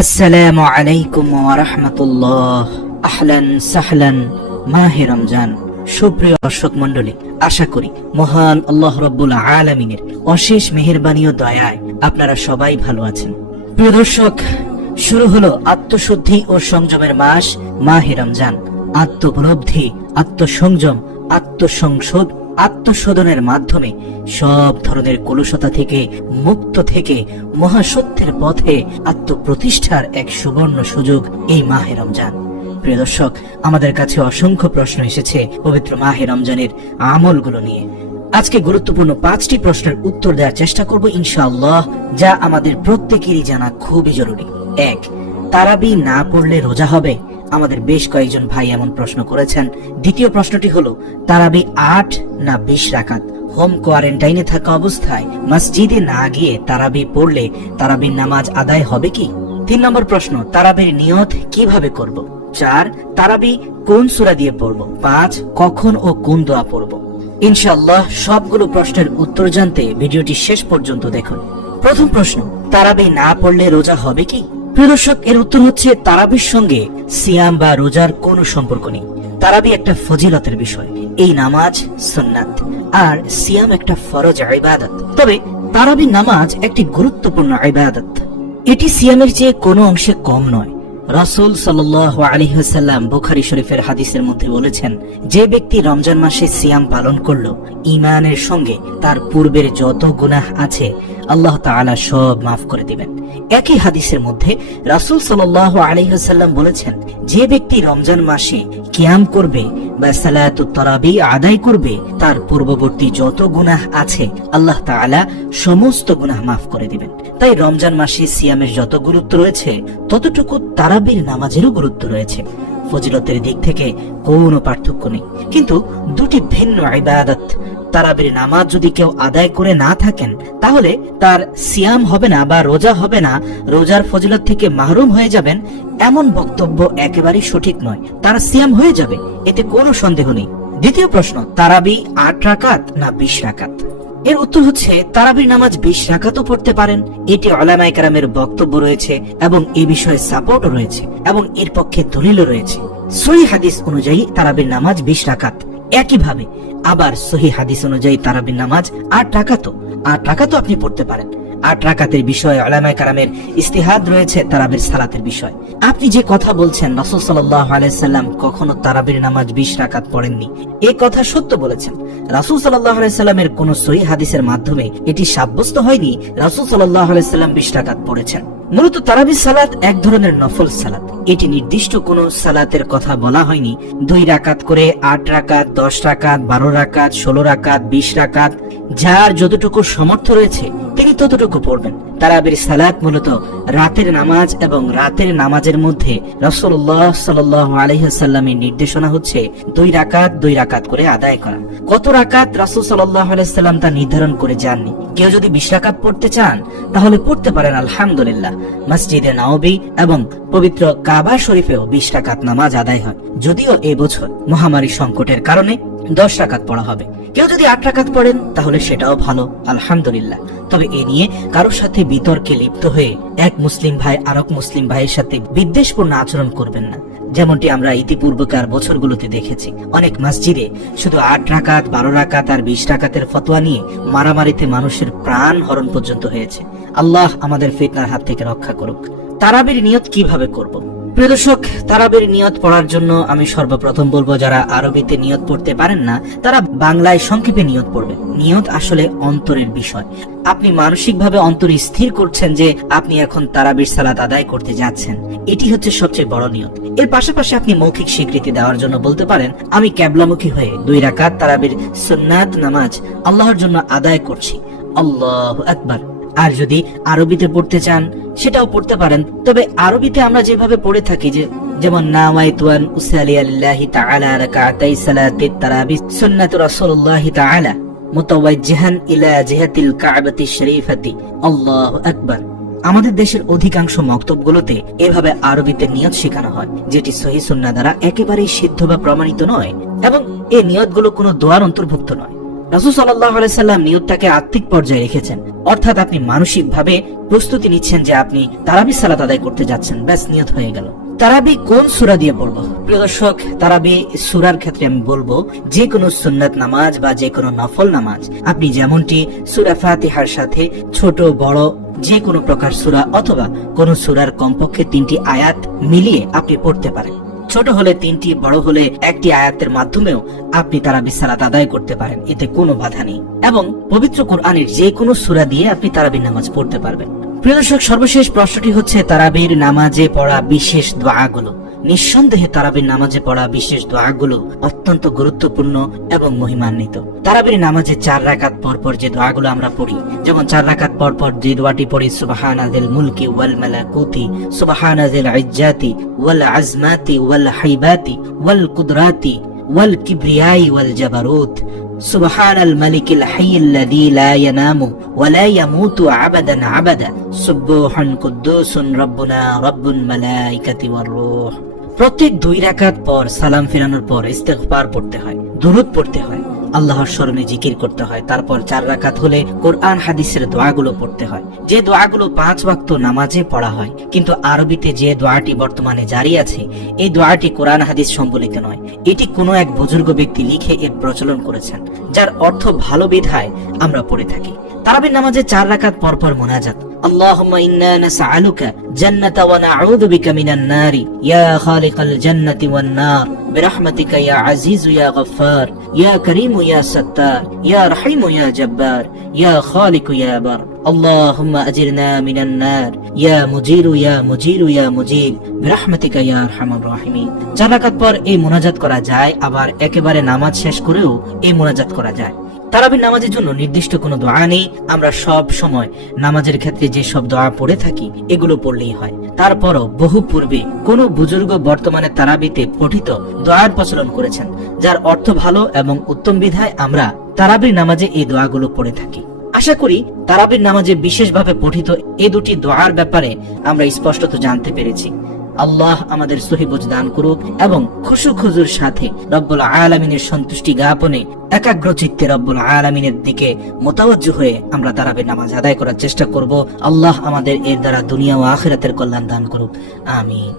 আসসালামু আলাইকুম ওয়া রাহমাতুল্লাহ। আহলান সাহলান, মাহে রমজান। সুপ্রিয় দর্শক মণ্ডলী, আশা করি মহান আল্লাহ রাব্বুল আলামিনের অশেষ মেহেরবানি ও দয়ায় আপনারা সবাই ভালো আছেন। প্রিয় দর্শক, শুরু হলো আত্মশুদ্ধি ও সংযমের মাস মাহে রমজান। আত্মোপলব্ধি, আত্মসংযম, আত্মসংশোধ, আত্মশোধনের মাধ্যমে সব ধরনের কলুষতা থেকে মুক্ত থেকে মহাসত্যের পথে আত্মপ্রতিষ্ঠার এক সুবর্ণ সুযোগ এই মাহে রমজান। প্রিয় দর্শক, আমাদের কাছে অসংখ্য প্রশ্ন এসেছে পবিত্র মাহে রমজানের আমলগুলো নিয়ে। আজকে গুরুত্বপূর্ণ 5টি প্রশ্নের উত্তর দেওয়ার চেষ্টা করব ইনশাআল্লাহ, যা আমাদের প্রত্যেকেরই জানা খুবই জরুরি। 1. তারাবি না পড়লে রোজা হবে? আমাদের বেশ কয়েকজন ভাই এমন প্রশ্ন করেছেন। দ্বিতীয় প্রশ্নটি হলো, তারাবি 8 না 20 রাকাত? হোম কোয়ারেন্টাইনে থাকা অবস্থায় মসজিদে না গিয়ে তারাবি পড়লে তারাবির নামাজ আদায় হবে কি? 3 নম্বর প্রশ্ন, তারাবির নিয়ত কিভাবে করব? 4. তারাবি কোন সূরা দিয়ে পড়ব? 5. কখন ও কোন দোয়া পড়ব? ইনশাআল্লাহ সবগুলো প্রশ্নের উত্তর জানতে ভিডিওটি শেষ পর্যন্ত দেখুন। প্রথম প্রশ্ন, তারাবি না পড়লে রোজা হবে কি? প্রিয় দর্শক, এর উত্তর হচ্ছে তারাবির সঙ্গে সিয়াম বা রোজার কোনো সম্পর্ক নেই। তারাবি একটা ফজিলতের বিষয়। এই নামাজ সুন্নাত আর সিয়াম একটা ফরজ ইবাদত। তবে তারাবি নামাজ একটি গুরুত্বপূর্ণ ইবাদত। এটি সিয়ামের চেয়ে কোনো অংশে কম নয়। রাসূল সাল্লাল্লাহু আলাইহি ওয়াসাল্লাম বুখারী শরীফের হাদিসের মধ্যে বলেছেন, যে ব্যক্তি রমজান মাসে সিয়াম পালন করলো ঈমানের সঙ্গে, তার পূর্বের যত গুনাহ আছে আল্লাহ তাআলা সব মাফ করে দিবেন। একই হাদিসের মধ্যে রাসূল সাল্লাল্লাহু আলাইহি ওয়াসাল্লাম বলেছেন, যে ব্যক্তি রমজান মাসে কিয়াম করবে বা সালাতুত তারাবি আদায় করবে, তার পূর্ববর্তী যত গুনাহ আছে আল্লাহ তাআলা সমস্ত গুনাহ মাফ করে দিবেন। তাই রমজান মাসে সিয়ামের যত গুরুত্ব রয়েছে, ততটুকু তারাবির নামাজেরও গুরুত্ব রয়েছে। ফজিলতের দিক থেকে কোনো পার্থক্য নেই, কিন্তু দুটি ভিন্ন ইবাদত। তারাবির নামাজ যদি কেউ আদায় করে না থাকেন, তাহলে তার সিয়াম হবে না বা রোজা হবে না, রোজার ফজিলত থেকে মাহরুম হয়ে যাবেন, এমন বক্তব্য একেবারেই সঠিক নয়। তার সিয়াম হয়ে যাবে, এতে কোনো সন্দেহ নেই। দ্বিতীয় প্রশ্ন, তারাবি 8 রাকাত না 20 রাকাত? এর উত্তর হচ্ছে, তারাবির নামাজ 20 রাকাতও পড়তে পারেন। এটি উলামায়ে কেরামের বক্তব্য রয়েছে এবং এ বিষয়ে সাপোর্টও রয়েছে এবং এর পক্ষে দলিলও রয়েছে। সহিহ হাদিস অনুযায়ী তারাবির নামাজ 20 রাকাত। একইভাবে আবার সহিহ হাদিস অনুযায়ী তারাবির নামাজ 8 রাকাতও আপনি পড়তে পারেন। 8 রাকাতের বিষয়ে উলামায়ে কেরামের ইজতিহাদ রয়েছে তারাবির সালাতের বিষয়। আপনি যে কথা বলছেন রাসূল সাল্লাল্লাহু আলাইহি সাল্লাম কখনো তারাবির নামাজ 20 রাকাত পড়েননি, এই কথা সত্য বলেছেন। রাসূল সাল্লাল্লাহু আলাইহি সাল্লামের কোন সহিহ হাদিসের মাধ্যমে এটি সাব্যস্ত হয়নি রাসূল সাল্লাল্লাহু আলাইহি সাল্লাম 20 রাকাত পড়েছেন। মূলত তারাবির সালাত এক ধরনের নফল সালাত। এটি নির্দিষ্ট কোন সালাতের কথা বলা হয়নি। 2 রাকাত করে, 8 রাকাত, 10 রাকাত, 12 রাকাত, 16 রাকাত, 20 রাকাত, যার যতটুকু সামর্থ্য রয়েছে তিনি ততটুকু পড়বেন। তারাবির সালাত মূলত রাতের নামাজ এবং রাতের নামাজের মধ্যে রাসূলুল্লাহ সাল্লাল্লাহু আলাইহি ওয়াসাল্লামের নির্দেশনা হচ্ছে 2 রাকাত করে আদায় করা। কত রাকাত রাসূল সাল্লাল্লাহু আলাইহি ওয়াসাল্লাম তা নির্ধারণ করে যাননি। কেউ যদি 20 রাকাত পড়তে চান তাহলে পড়তে পারেন, আলহামদুলিল্লাহ। মসজিদে নববী এবং পবিত্র কাবা শরীফেও 20 রাকাত নামাজ আদায় হয়। যদিও এই বছর মহামারী সংকটের কারণে 10 রাকাত পড়া হবে। কেউ যদি 8 রাকাত পড়েন তাহলে সেটাও ভালো, আলহামদুলিল্লাহ। তবে এ নিয়ে কারোর সাথে বিতর্কে লিপ্ত হয়ে এক মুসলিম ভাই আরেক মুসলিম ভাইয়ের সাথে বিদ্বেষপূর্ণ আচরণ করবেন না। যেমনটি আমরা ইতিপূর্বকার বছরগুলোতে দেখেছি, অনেক মসজিদে শুধু 8 রাকাত, 12 রাকাত আর 20 রাকাতের ফতোয়া নিয়ে মারামারিতে মানুষের প্রাণ হরণ পর্যন্ত হয়েছে। আল্লাহ আমাদের ফিতনার হাত থেকে রক্ষা করুক। তারাবির নিয়ত কিভাবে করব? প্রিয় দর্শক, তারাবির নিয়ত পড়ার জন্য আমি সর্বপ্রথম বলবো, যারা আরবিতে নিয়ত পড়তে পারেন না তারা বাংলায় সংক্ষেপে নিয়ত পড়বেন। নিয়ত আসলে অন্তরের বিষয়। আপনি মানসিকভাবে অন্তরে স্থির করছেন যে আপনি এখন তারাবির সালাত আদায় করতে যাচ্ছেন, এটি হচ্ছে সবচেয়ে বড় নিয়ত। এর পাশাপাশি আপনি মৌখিক স্বীকৃতি দেওয়ার জন্য বলতে পারেন, আমি কিবলামুখী হয়ে 2 রাকাত তারাবির সুন্নাত নামাজ আল্লাহর জন্য আদায় করছি, আল্লাহু আকবার। আর যদি আরবিতে পড়তে চান সেটাও পড়তে পারেন। তবে আরবিতে আমরা যেভাবে পড়ে থাকি, যেমন নাওয়াইতু আন উসাল্লি লিল্লাহি তাআলা রাকাতাই সালাতিত তারাবি সুন্নাতু রাসূলুল্লাহি তাআলা মুতাওয়াজ্জিহান ইলা জিহাতিল কাবাতিশ শরীফাতি, আল্লাহু আকবার। আমাদের দেশের অধিকাংশ মক্তবগুলোতে এভাবে আরবিতে নিয়ত শেখানো হয়, যেটি সহিহ সুন্নাহ দ্বারা একেবারেই সিদ্ধ বা প্রমাণিত নয় এবং এই নিয়তগুলো কোনো দোয়ার অন্তর্ভুক্ত নয়। রাসূল সাল্লাল্লাহু আলাইহি সাল্লাম নিয়তটাকে আত্মিক পর্যায়ে রেখেছেন, অর্থাৎ আপনি মানসিক ভাবে প্রস্তুতি নিচ্ছেন যে আপনি তারাবি সালাত আদায় করতে যাচ্ছেন, ব্যাস নিয়ত হয়ে গেল। তারাবি কোন সূরা দিয়ে পড়বো? প্রিয় দর্শক, তারাবি সূরার ক্ষেত্রে আমি বলবো যে কোনো সুন্নাত নামাজ বা যে কোনো নফল নামাজ আপনি যেমনটি সূরা ফাতিহার সাথে ছোট বড় যে কোনো প্রকার সূরা অথবা কোন সূরার কমপক্ষে 3টি আয়াত মিলিয়ে আপনি পড়তে পারেন। ছোট হলে 3টি, বড় হলে 1টি আয়াতের মাধ্যমেও আপনি তারাবি সালাত আদায় করতে পারেন, এতে কোনো বাধা নেই। এবং পবিত্র কোরআনের যে কোনো সূরা দিয়ে আপনি তারাবির নামাজ পড়তে পারবেন। প্রিয় দর্শক, সর্বশেষ প্রশ্নটি হচ্ছে তারাবির নামাজে পড়া বিশেষ দোয়াগুলো। নিঃসন্দেহে তারাবির নামাজে পড়া বিশেষ দোয়াগুলো অত্যন্ত গুরুত্বপূর্ণ এবং মহিমান্বিত। তারাবির নামাজে 4 রাকাত পর পর যে দোয়াগুলো আমরা পড়ি, যেমন 4 রাকাত পর পর যে দোয়াটি পড়ি সুবহানাল মুলকি ওয়াল মালাকুতি সুবহানাল ইজ্জাতি ওয়াল আজমাতি ওয়াল হাইবাতি ওয়াল কুদরাতি ওয়াল কিবরিয়াই ওয়াল জাবারুত সুবহানাল মালিকিল হাইয়্যিল্লাযী লা ইয়ানামু ওয়া লা ইয়ামুতু আবাদান আবাদা সুবহান কুদ্দুসুন রাব্বুনা রাব্বুল মালাইকাতি ওয়ার রূহ। প্রত্যেক 2 রাকাত পর সালাম ফেরানোর পর ইস্তেগফার পড়তে হয়, দুরূদ পড়তে হয়, আল্লাহর স্মরণে জিকির করতে হয়। তারপর 4 রাকাত হলে কোরআন হাদিসের দোয়াগুলো পড়তে হয়, যে দোয়াগুলো 5 ওয়াক্ত নামাজে পড়া হয়। কিন্তু আরবিতে যে দোয়াটি বর্তমানে জারি আছে, এই দোয়াটি কোরআন হাদিস সম্বলিত নয়। এটি কোনো এক বুজুর্গ ব্যক্তি লিখে এর প্রচলন করেছেন, যার অর্থ ভালো বিধায় আমরা পড়ে থাকি। তারাবির নামাজে 4 রাকাত পর পর মুনাজাত, আল্লাহুম্মা ইন্না নাসআলুকা জান্নাতা ওয়া নাউযু বিকা মিনান নারি ইয়া খালিকাল জান্নাতি ওয়ান নার বিরহমাতিকা ইয়া আজিজু ইয়া গফফার ইয়া কারীমু ইয়া সাত্তার ইয়া রহিমু ইয়া জব্বার ইয়া খালিকু ইয়া বার আল্লাহুম্মা আজিরনা মিনান নার ইয়া মুজিরু ইয়া মুজিরু ইয়া মুজির বিরহমাতিকা ইয়া আরহামার রাহিমিন। 4 রাকাত পর এই মুনাজাত করা যায়, আবার একেবারে নামাজ শেষ করেও এই মুনাজাত করা যায়। তারাবির নামাজের জন্য নির্দিষ্ট কোনো দোয়া নেই, আমরা সব সময় নামাজের ক্ষেত্রে যে সব দোয়া পড়ে থাকি এগুলো পড়লেই হয়। তারপরও বহু পূর্বে কোন বুজুর্গ বর্তমানে তারাবিতে পঠিত দোয়ার প্রচলন করেছেন, যার অর্থ ভালো এবং উত্তম বিধায় আমরা তারাবির নামাজে এই দোয়াগুলো পড়ে থাকি। আশা করি তারাবির নামাজে বিশেষভাবে পঠিত এই 2টি দোয়ার ব্যাপারে আমরা স্পষ্টত জানতে পেরেছি। আল্লাহ আমাদের সহি বুঝ দান করুক এবং খুশু খুজুর সাথে রব্বুল আলামিনের সন্তুষ্টি জ্ঞাপনে একাগ্র চিত্তে রব্বুল আলামিনের দিকে মোতাওয়াজ্জু হয়ে আমরা তারাবির নামাজ আদায় করার চেষ্টা করব। আল্লাহ আমাদের এর দ্বারা দুনিয়া ও আখিরাতের কল্যাণ দান করুক, আমিন।